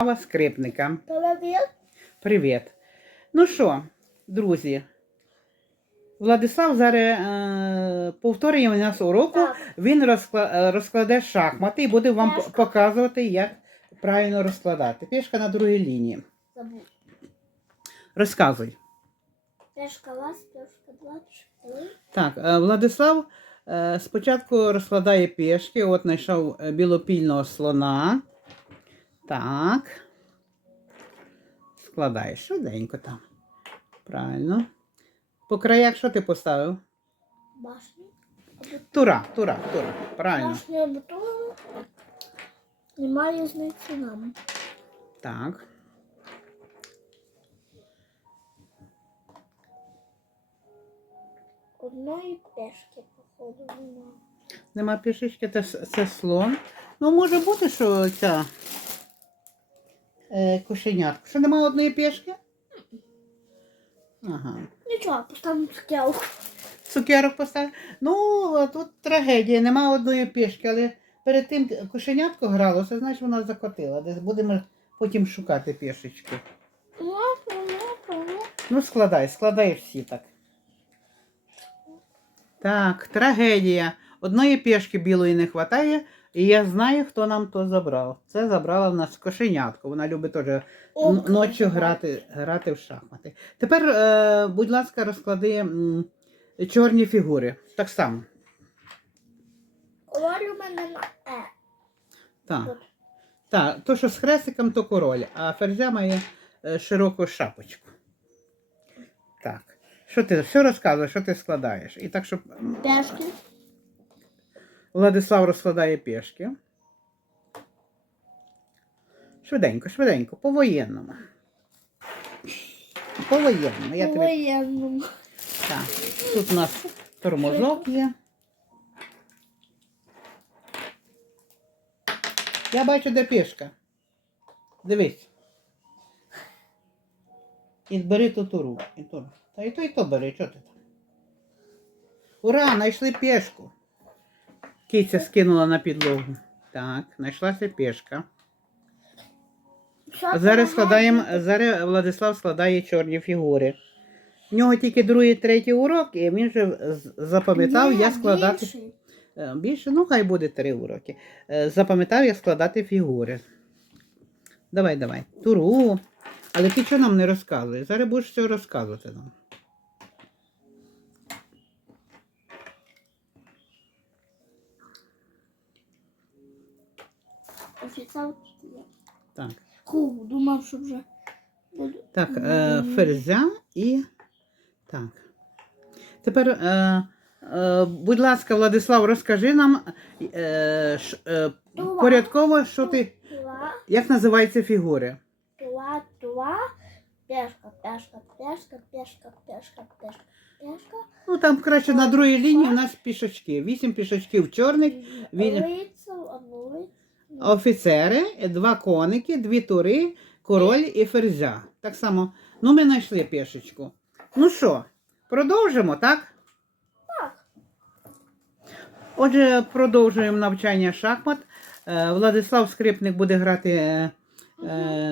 Владислава Скрипника. Привіт. Привіт. Ну що, друзі, Владислав зараз е, повторює у нас уроку. Так. Він розкла- е, розкладе шахмати і буде вам Пешка. показувати, як правильно розкладати. Пішка на другій лінії. Забув. Розказуй. Пешка раз, пешка два, три. Так, е, Владислав е, спочатку розкладає пішки, от знайшов е, білопільного слона. Так. Складаєш швиденько там. Правильно. По краях що ти поставив? Башня. Тура, тура, тура. Правильно. Башня бутону. Немає різниці нам. Так. Одної пешки, походу, немає. Нема пішечки, це, це слон. Ну, може бути, що ця е, кошенятка. Що нема одної пішки? Ага. Нічого, поставимо скел. Цукерок поставив. Ну, тут трагедія, нема одної пішки, але перед тим кошенятко грало, це значить вона закотила. Десь будемо потім шукати пішечку. Ну, складай, складай всі так. Так, трагедія. Одної пішки білої не вистачає, і я знаю, хто нам то забрав. Це забрала в нас кошенятко. Вона любить теж ночі грати, грати в шахмати. Тепер, е, будь ласка, розклади м, чорні фігури. Так само. Король у мене на Е. Так. Так, то, що з хрестиком, то король, а ферзя має е, широку шапочку. Так. Що ти все розказуєш, що ти складаєш? І так, щоб Пешки. Владислав розкладає пішки. Швиденько, швиденько, по-воєнному. По-воєнному. Я тобі... Воєнному. Так. Тут у нас тормозок є. Я бачу, де пішка. Дивись. І бери ту. І ту. Та і то, і то бери, що ти там? Ура, знайшли пішку. Киця скинула на підлогу. Так, знайшлася пішка. А зараз складаємо, зараз Владислав складає чорні фігури. В нього тільки другий, третій урок, і він вже запам'ятав, я складати. Е, Більше, ну хай буде три уроки. Е, Запам'ятав я складати фігури. Давай, давай. Туру. Але ти чого нам не розказуєш? Зараз будеш все розказувати нам. Офіціал. Так. Ху, думав, що вже буду. Так, е, ферзя і. Так. Тепер, е, е, будь ласка, Владислав, розкажи нам е, ш, е, Тула. порядково, що ти. Тула, Як називаються фігури? тула, тула. Пешка, пешка, пешка, пешка, пешка, пешка, пешка. Ну, там краще на другій лінії у нас пішачки. Вісім пішачків чорних, він- лицю. Офіцери, два коники, дві тури, король і ферзя. Так само, ну ми знайшли пішечку. Ну що, продовжимо, так? Так. Отже, продовжуємо навчання шахмат. Е, Владислав Скрипник буде грати е,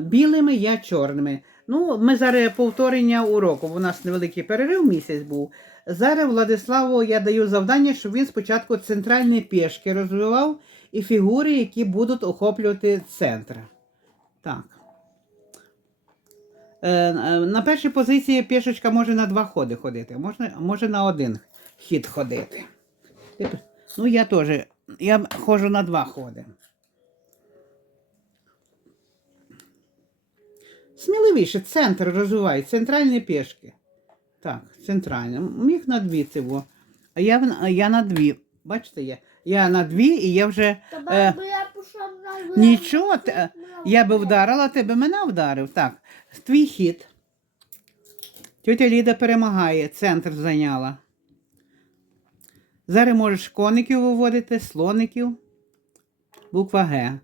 білими, я чорними. Ну, ми зараз повторення уроку. У нас невеликий перерив місяць був. Зараз Владиславу я даю завдання, щоб він спочатку центральні пішки розвивав і фігури, які будуть охоплювати центр. Так. Е, е, На першій позиції пішечка може на два ходи ходити, можна, може на один хід ходити. Ну, я теж. Я ходжу на два ходи. Сміливіше, центр розвивай, центральні пішки. Так, центральні. Міг на дві цього. А я, я на дві. Бачите, я, я на дві і я вже. Е, Нічого, те- я би вдарила, ти би мене вдарив. Так, твій хід. Тетя Ліда перемагає, центр зайняла. Зараз можеш коників виводити, слоників. Буква Г.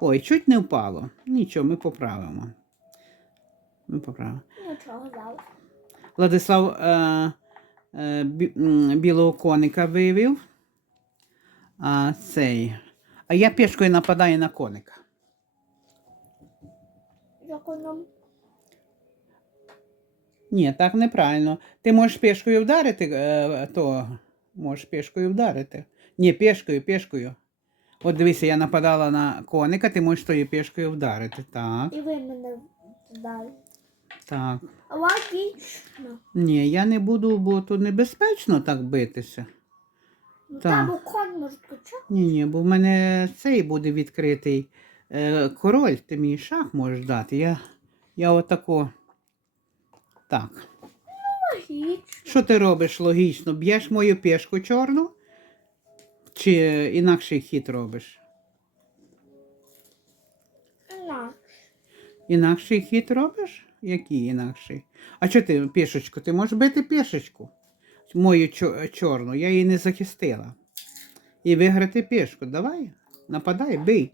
Ой, чуть не впало. Нічого, ми поправимо. Ми поправимо. Нічого зал. Владислав е, е, бі, м, білого коника вивів. А цей. А я пішкою нападаю на коника. законом. Ні, так неправильно. Ти можеш пішкою вдарити, е, то можеш пішкою вдарити. Ні, пішкою, пішкою. От дивися, я нападала на коника, ти можеш тою пішкою вдарити. Так, І ви мене дали. так. Логічно. Ні, я не буду, бо то небезпечно так битися. Ну, Так. Там кон може качати. Ні, ні, бо в мене цей буде відкритий е, король, ти мені шах можеш дати. Я, я отако. Так. Логічно. Що ти робиш логічно? Б'єш мою пішку чорну? Чи інакший хід робиш? На. Інакший хід робиш? Який інакший? А що ти пішечку? Ти можеш бити пішечку? Мою чорну, я її не захистила. І виграти пішку. Давай, нападай, бий.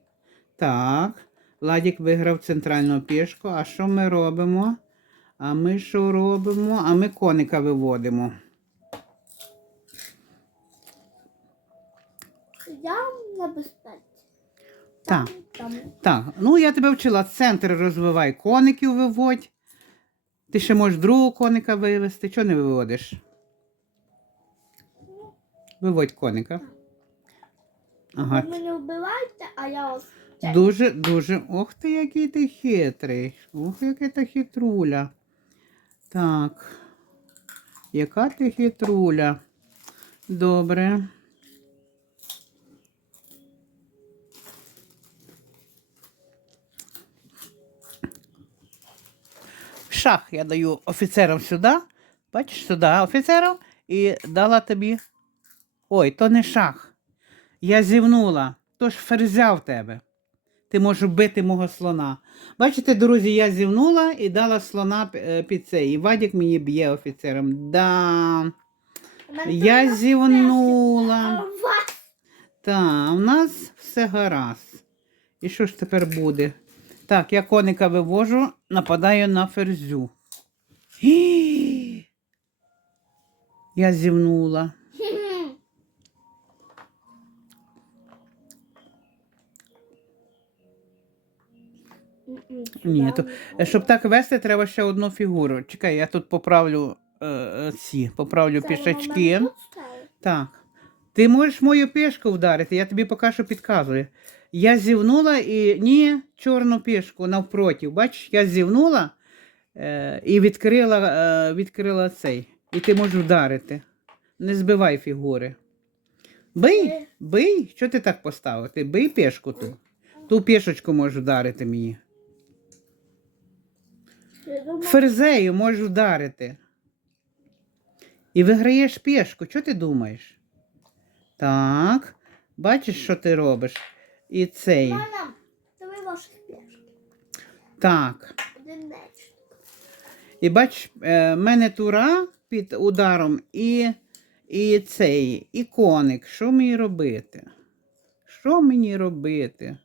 Так, Ладік виграв центральну пішку. А що ми робимо? А ми що робимо? А ми коника виводимо. Я на безпеці. Так. Там. Так, ну я тебе вчила, центр розвивай, коників виводь. Ти ще можеш другого коника вивести. Чого не виводиш? Виводь коника. Ага. Ви мене вбиваєте, а я ось. Дуже, дуже. Ох ти, який ти хитрий. Ох, який ти хитруля. Так. Яка ти хитруля? Добре. Шах я даю офіцерам сюди. Бачиш, сюди офіцерам і дала тобі. Ой, то не шах. Я зівнула, то ж ферзя в тебе. Ти можеш вбити мого слона. Бачите, друзі, я зівнула і дала слона е, під цей. І Вадік мені б'є офіцером. Да. Я зівнула. вас у нас все гаразд. І що ж тепер буде? Так, я коника вивожу, нападаю на ферзю. Я зівнула. Ні, то, Е, Щоб так вести, треба ще одну фігуру. Чекай, я тут поправлю е, е, ці, поправлю Це пішачки. тут? Так. Ти можеш мою пішку вдарити, я тобі поки що підказую. Я зівнула і ні, чорну пішку навпроти. Бачиш, я зівнула е, і відкрила, е, відкрила цей. І ти можеш вдарити. Не збивай фігури. Бий, бий. Що ти так поставив? Ти бий пішку ту. Ту пішечку можеш вдарити мені. Ферзею можеш вдарити. І виграєш пішку. Що ти думаєш? Так. Бачиш, що ти робиш? І цей. Мама, це ви ваші пішки. Так. І бач, е, в мене тура під ударом і, і цей, і коник. Що мені робити? Що мені робити?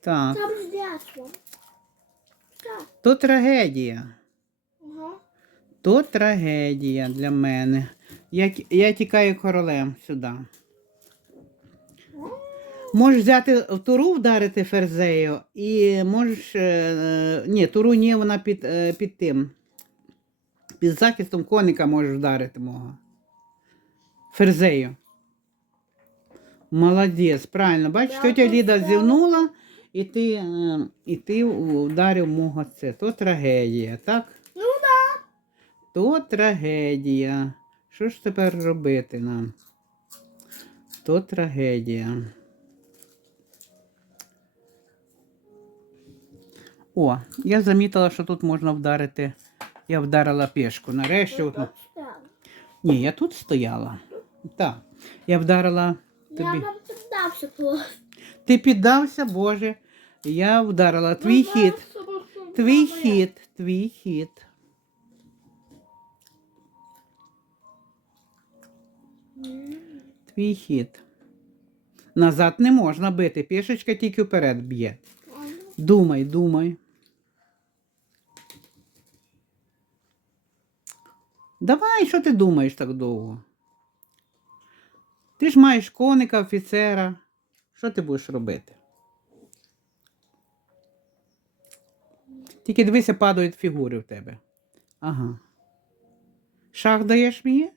Так, Там з дятлом. То трагедія. Ага. То трагедія для мене. Я, я тікаю королем сюди. Можеш взяти в туру вдарити ферзею, і можеш. Е, е, ні, туру ні, вона під, е, під тим. Під захистом коника можеш вдарити мого. Ферзею. Молодець, правильно. Бачиш, тетя Ліда зівнула, і ти, е, і ти вдарив мого це. То трагедія, так? Ну да. То трагедія. Що ж тепер робити нам? То трагедія. О, я замітила, що тут можна вдарити. Я вдарила пішку. Нарешті. Ви От... Ні, я тут стояла. Так. Я вдарила Я вам піддався. Ти піддався, Боже. Я вдарила твій Мама, хід. Твій хід, твій хід. Твій хід. Назад не можна бити. Пішечка тільки вперед б'є. Думай, думай. Давай, що ти думаєш так довго? Ти ж маєш коника, офіцера. Що ти будеш робити? Тільки дивися, падають фігури в тебе. Ага. Шах даєш мені?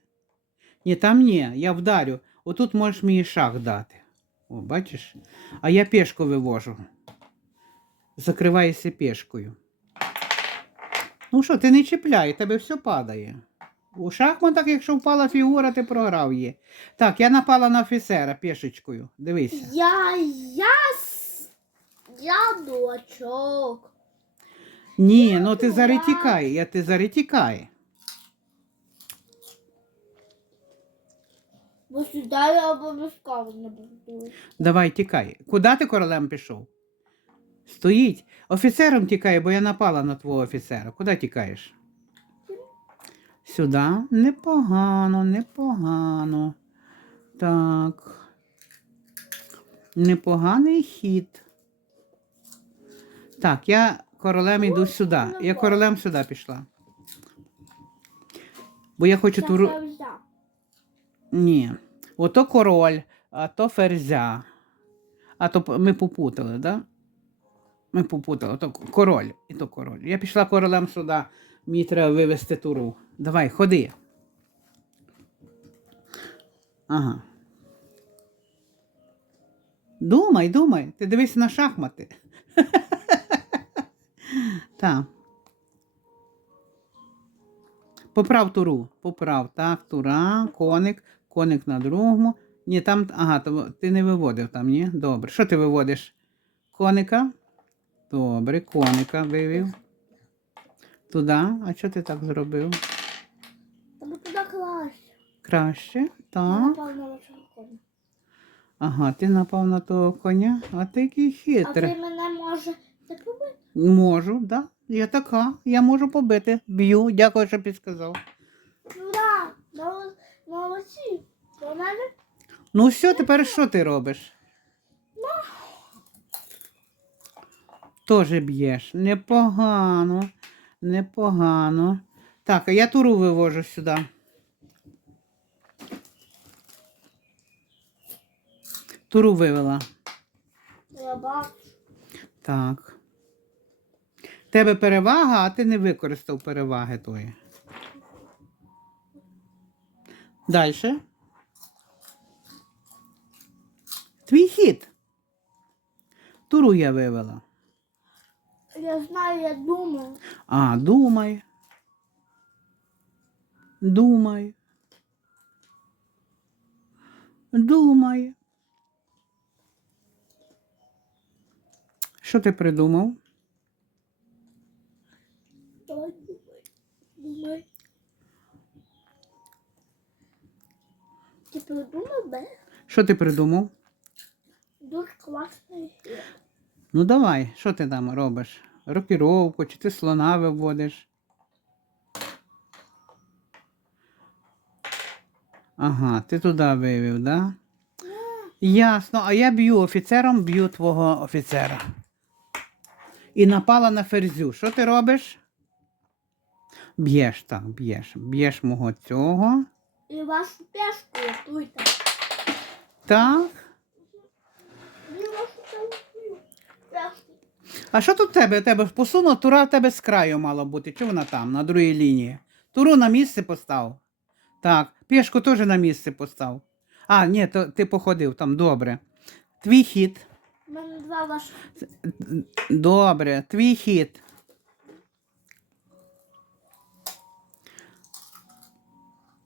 Ні, там ні, я вдарю. Отут можеш мені шах дати. О, бачиш? А я пешку вивожу. Закривайся пешкою. Ну що, ти не чіпляй, тебе все падає. У шахматах, якщо впала фігура, ти програв її. Так, я напала на офіцера пішечкою. Дивися. Я, я, я дурачок. Ні, ну ти зараз тікай, я ти зараз тікай. Бо сюди я обов'язково не буду. Давай тікай. Куди ти королем пішов? Стоїть. Офіцером тікає, бо я напала на твого офіцера. Куди тікаєш? Сюди? Непогано, непогано. Так. Непоганий хід. Так, я королем йду сюди. Я королем сюди пішла. Бо я хочу туру. Ні. Ото король, а то ферзя. А то ми попутали, да? Ми попутали. То король і то король. Я пішла королем сюди. Мені треба вивести туру. Давай, ходи. Ага. Думай, думай. Ти дивись на шахмати. Так. Поправ туру. Поправ. Так, тура, коник, коник на другому. Ні, там, ага, то ти не виводив там, ні? Добре. Що ти виводиш? Коника? Добре, коника вивів. Туди. А що ти так зробив? Тобі туди. Краще. Я Так. напав на вашого коня. Ага, ти напав на того коня, а ти який А хитрий. ти мене може це побити? Можу, да. Я така. Я можу побити. Б'ю. Дякую, що підсказав. Ну да, молодці. До мене Ну все, тепер що ти робиш? Тоже б'єш. Непогано. Непогано. Так, а я туру вивожу сюди. Туру вивела. я бачу. Так. Тебе перевага, а ти не використав переваги тої. Далі. Твій хід. Туру я вивела. Я знаю, я думаю. А, думай. Думай. Думай. Що ти придумав? Давай думай. Думай. Ти придумав, да? Що ти придумав? Дуже класний. Ну давай, що ти там робиш? Рокіровку, чи ти слона виводиш? Ага, ти туди вивів, да? Ясно, а я б'ю офіцером, б'ю твого офіцера. І напала на ферзю. Що ти робиш? Б'єш так, б'єш. Б'єш мого цього. І вашу пешку рятуйте. Так. А що тут в тебе? Тебе посунула, тура в тебе з краю мала бути. Чи вона там, на другій лінії? Туру на місце постав. Так, пішку теж на місце постав. А, ні, то ти походив там, добре. Твій хід. У мене два ваші. Добре, твій хід.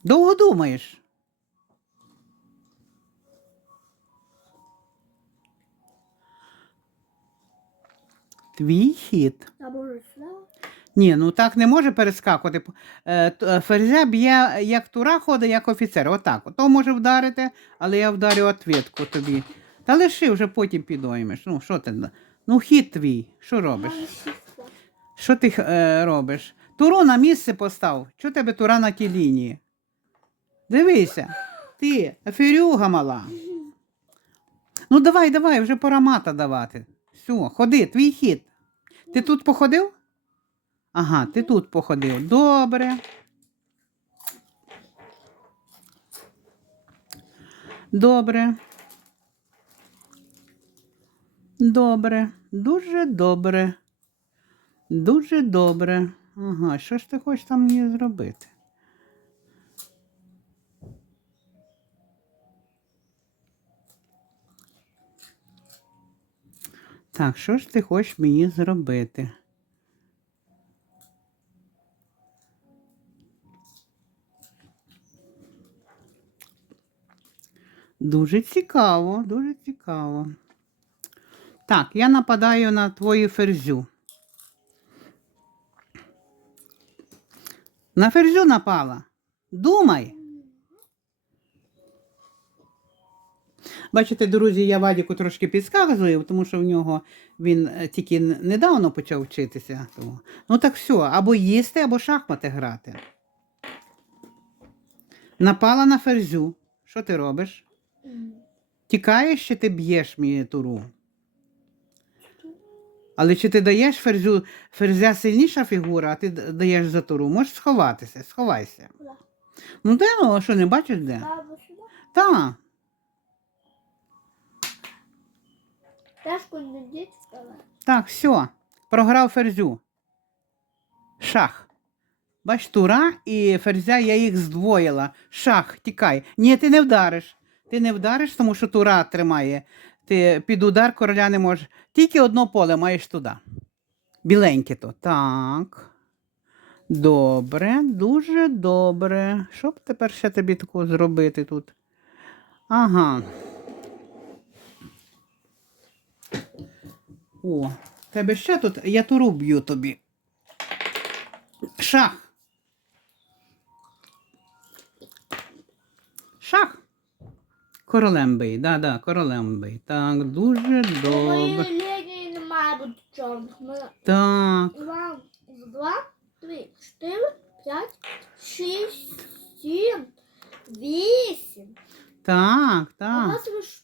Довго думаєш? Твій хід. Сюди. Ні, ну так не може перескакувати. Е, е, Ферзя б'є, як тура ходить, як офіцер. Отак. Ото може вдарити, але я вдарю ответку тобі. Та лиши вже потім підоймеш. Ну, що ти? Ну, хід твій. Що робиш? Що ти е, робиш? Туру на місце постав. Чого тебе тура на тій лінії? Дивися, ти, аферюга мала. Ну давай, давай, вже пора мата давати. Все, ходи, твій хід. Ти тут походив? Ага, ти тут походив. Добре. Добре. Добре, дуже добре. Дуже добре. Ага, що ж ти хочеш там мені зробити? Так, що ж ти хочеш мені зробити? Дуже цікаво, дуже цікаво. Так, я нападаю на твою ферзю. На ферзю напала. Думай. Бачите, друзі, я Вадіку трошки підказую, тому що в нього він е, тільки недавно почав вчитися. Тому. Ну так все, або їсти, або шахмати грати. Напала на ферзю. Що ти робиш? Тікаєш чи ти б'єш мені туру? Але чи ти даєш ферзю, ферзя сильніша фігура, а ти даєш за туру? Можеш сховатися, сховайся. Ну де, ну, а що не бачиш де? Бабу Не. Так, все. Програв ферзю. Шах. Бач, тура і ферзя я їх здвоїла. Шах, тікай. Ні, ти не вдариш. Ти не вдариш, тому що тура тримає. Ти під удар короля не можеш. Тільки одно поле маєш туди. Біленьке то. Так. Добре, дуже добре. Що б тепер ще тобі такого зробити тут? Ага. О, тебе ще тут, я туру б'ю тобі. Шах. Шах. Королем бий, да, да, королем бий. Так, дуже добре. лінії немає бути чорних. Так, Два, два, три, чотири, п'ять, шість, сім, вісім. так, так. вас лиш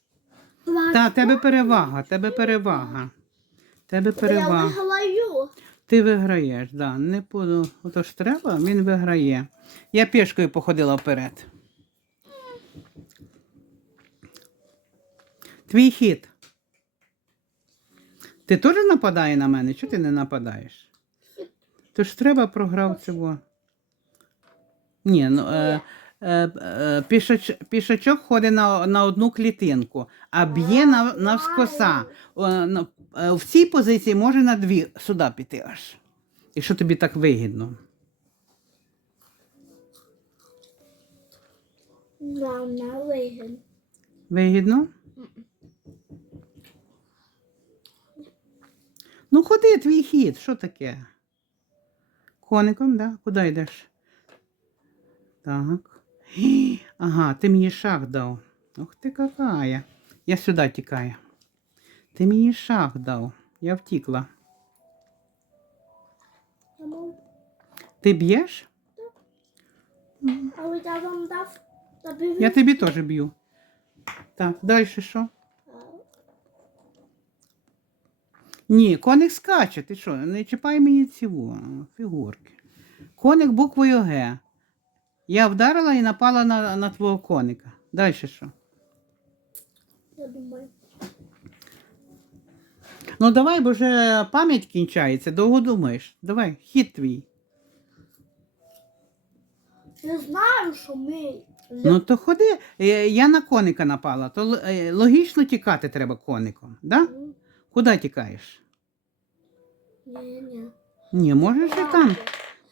два. Та, тебе перевага, тебе перевага. Тебе Я виграю. Ти виграєш, да. Не по... Отож треба, він виграє. Я пішкою походила вперед. Твій хід. Ти теж нападає на мене? Чого ти не нападаєш? Тож треба програв цього. Ні, ну е, е, е, пішачок ходить на, на одну клітинку, а б'є на, навскоса. Е, В цій позиції може на дві сюди піти аж. Якщо тобі так вигідно. Нам на вигін. Вигідно? Ну, ходи, твій хід, що таке? Коником, да? Куди йдеш? Так. Ага, ти мені шах дав. Ух ти какая. Я сюди тікаю. Ти мені шах дав. Я втікла. Ти б'єш? Але я вам дав. Я тобі теж б'ю. Так, далі що? Ні, коник скаче. Ти що? Не чіпай мені ці во, фігурки. Коник буквою Г. Я вдарила і напала на, на твого коника. Далі що? Я думаю. Ну давай, бо вже пам'ять кінчається, довго думаєш. Давай, хід твій. Я знаю, що ми. Ну то ходи, Е, я на коника напала, то е, логічно тікати треба коником. Да? Куди тікаєш? Ні, ні. Ні, можеш і там.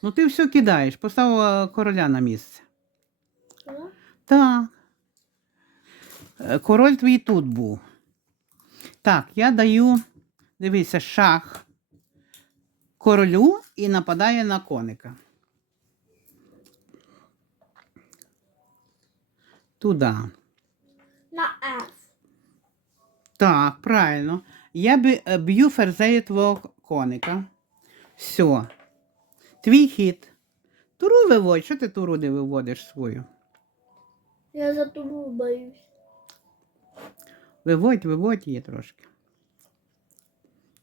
Ну ти все кидаєш, постав короля на місце. Так. Е, Король твій тут був. Так, я даю, дивися, шах королю і нападає на коника. Туди. На F. Так, правильно. Я е, б'ю ферзею твого коника. Все. Твій хід. Туру виводь. Що ти туру не виводиш свою? Я за тобою боюсь. Виводь, виводь її трошки.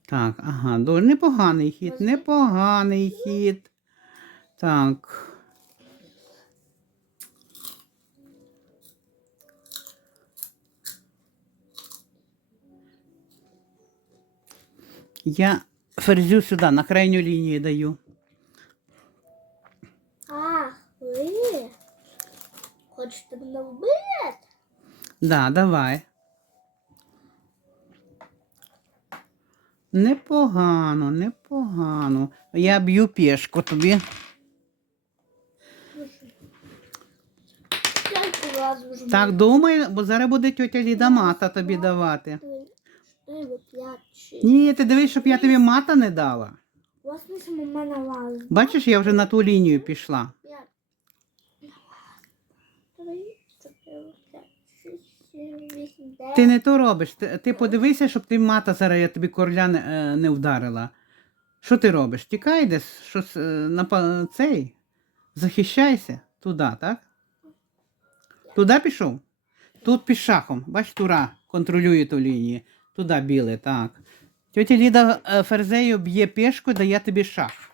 Так, ага, до- непоганий хід, непоганий хід. Так. Я ферзю сюди, на крайню лінію даю. Хочете мене вбити? Да, давай. Непогано, непогано. Я б'ю пішку тобі. Так, думай, бо зараз буде тьотя Ліда мата тобі давати. Ні, ти дивись, щоб я тобі мата не дала. Бачиш, я вже на ту лінію пішла. П'ять. Три, чотири, п'ять, шість, сім, вісім, дев'ять. Ти не то робиш. Ти, ти подивися, щоб ти мата зараз я тобі короля не, е, не вдарила. Що ти робиш? Тікай десь, щось е, на цей. Захищайся. Туди, так? Туди пішов? Тут під шахом. Бач, тура контролює ту лінію. Туди біле, так. Тетя Ліда е, ферзею б'є пішку, дає тобі шах.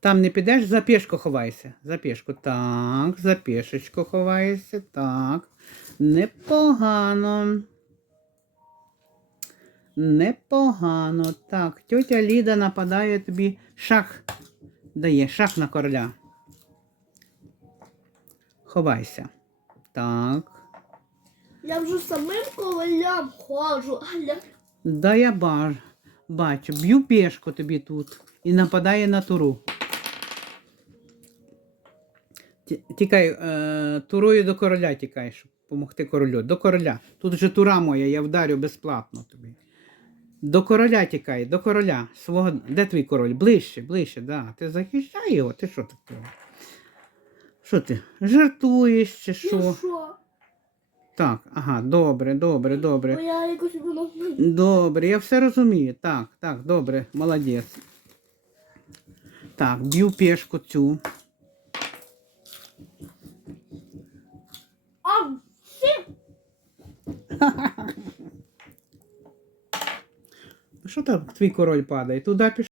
Там не підеш, за пішку ховайся. За пішку. Так, за пішечку ховайся. Так. Непогано. Непогано. Так, тетя Ліда нападає тобі шах. Дає шах на короля. Ховайся. Так. Я вже самим королям ходжу, Да я баж, бачу. Б'ю пішку тобі тут і нападає на туру. Ті- Тікай, е, турою до короля тікай, щоб допомогти королю. До короля. Тут же тура моя, я вдарю безплатно тобі. До короля тікай, до короля. Свого... Де твій король? Ближче, ближче, да. Ти захищай його, ти що таке? Що ти? Жартуєш чи Ну що? що? Так, ага, добре, добре, добре. Бо я якось воно Добре, я все розумію. Так, так, добре, молодець. Так, б'ю пішку цю. А, всі Що там твій король падає? Туди пішов.